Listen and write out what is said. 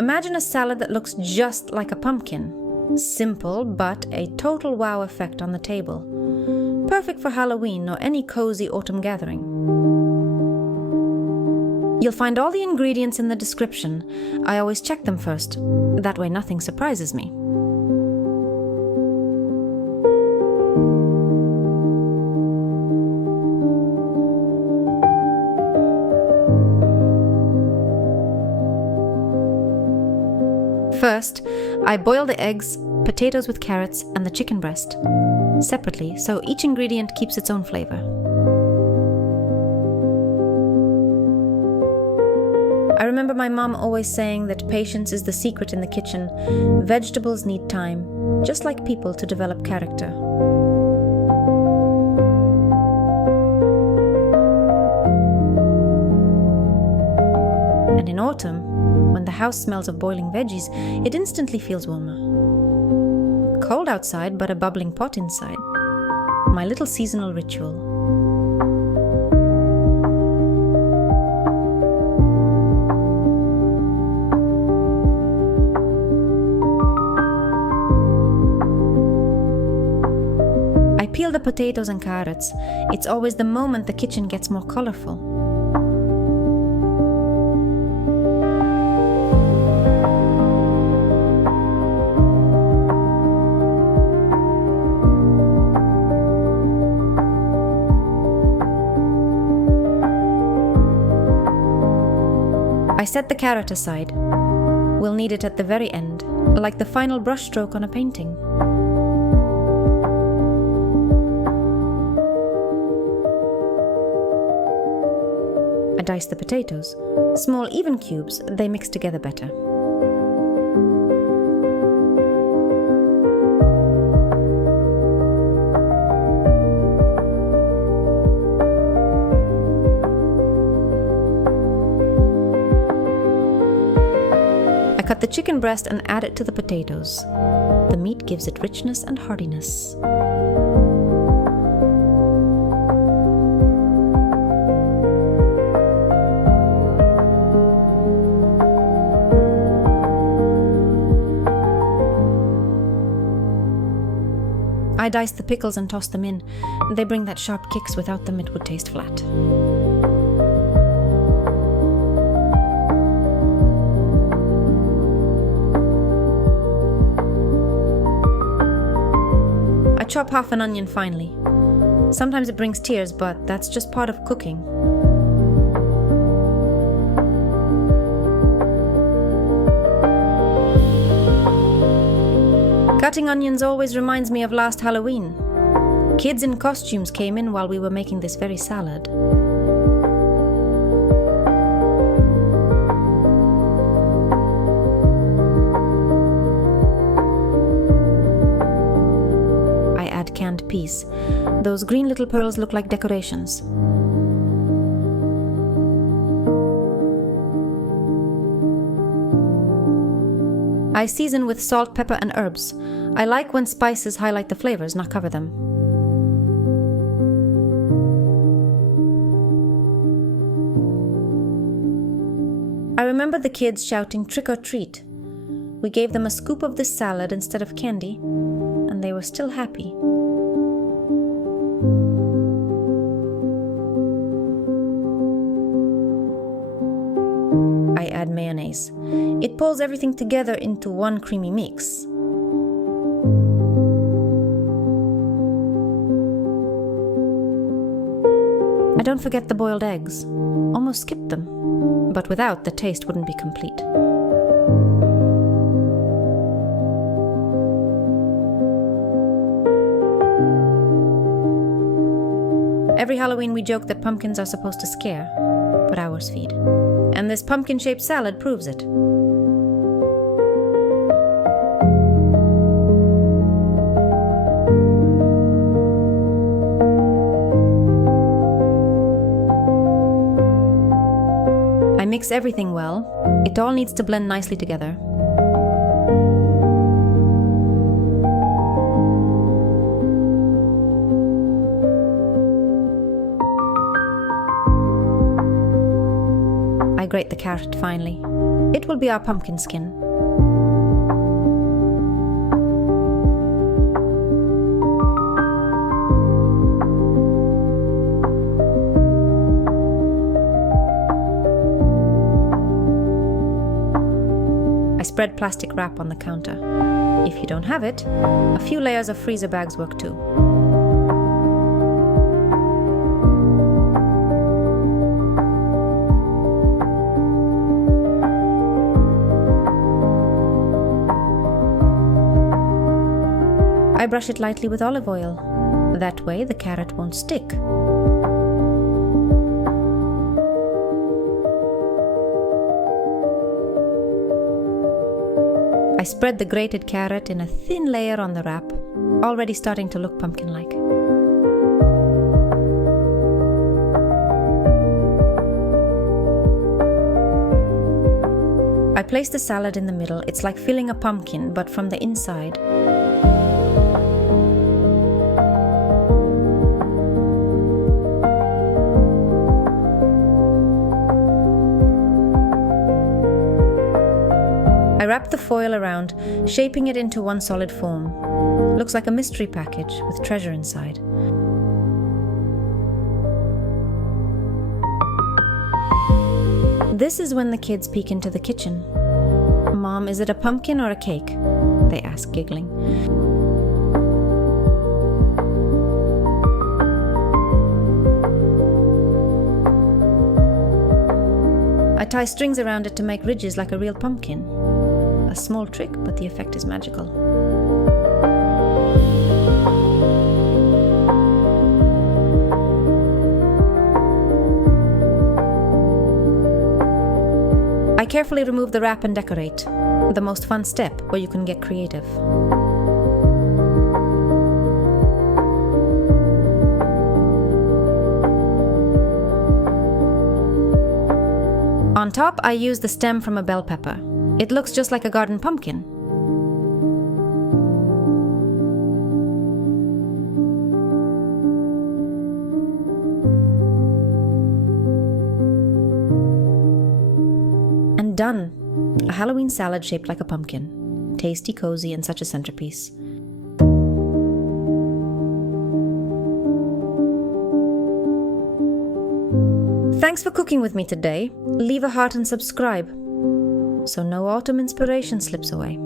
Imagine a salad that looks just like a pumpkin. Simple, but a total wow effect on the table. Perfect for Halloween or any cozy autumn gathering. You'll find all the ingredients in the description. I always check them first. That way nothing surprises me. First, I boil the eggs, potatoes with carrots, and the chicken breast separately, so each ingredient keeps its own flavor. I remember my mom always saying that patience is the secret in the kitchen. Vegetables need time, just like people, to develop character. And in autumn, when the house smells of boiling veggies, it instantly feels warmer. Cold outside, but a bubbling pot inside. My little seasonal ritual. I peel the potatoes and carrots. It's always the moment the kitchen gets more colorful. I set the carrot aside. We'll need it at the very end, like the final brushstroke on a painting. I dice the potatoes. Small, even cubes, they mix together better. Cut the chicken breast and add it to the potatoes. The meat gives it richness and heartiness. I dice the pickles and toss them in. They bring that sharp kicks. Without them, it would taste flat. Chop half an onion finely. Sometimes it brings tears, but that's just part of cooking. Cutting onions always reminds me of last Halloween. Kids in costumes came in while we were making this very salad. Canned peas. Those green little pearls look like decorations. I season with salt, pepper, and herbs. I like when spices highlight the flavors, not cover them. I remember the kids shouting trick or treat. We gave them a scoop of this salad instead of candy, and they were still happy. I add mayonnaise. It pulls everything together into one creamy mix. I don't forget the boiled eggs. Almost skipped them, but without, the taste wouldn't be complete. Every Halloween we joke that pumpkins are supposed to scare, but ours feed. And this pumpkin-shaped salad proves it. I mix everything well. It all needs to blend nicely together. I grate the carrot finely. It will be our pumpkin skin. I spread plastic wrap on the counter. If you don't have it, a few layers of freezer bags work too. I brush it lightly with olive oil. That way the carrot won't stick. I spread the grated carrot in a thin layer on the wrap, already starting to look pumpkin-like. I place the salad in the middle. It's like filling a pumpkin, but from the inside. I wrap the foil around, shaping it into one solid form. Looks like a mystery package with treasure inside. This is when the kids peek into the kitchen. "Mom, is it a pumpkin or a cake?" they ask, giggling. I tie strings around it to make ridges like a real pumpkin. A small trick, but the effect is magical. I carefully remove the wrap and decorate. The most fun step, where you can get creative. On top, I use the stem from a bell pepper. It looks just like a garden pumpkin. And done! A Halloween salad shaped like a pumpkin. Tasty, cozy, and such a centerpiece. Thanks for cooking with me today. Leave a heart and subscribe, so no autumn inspiration slips away.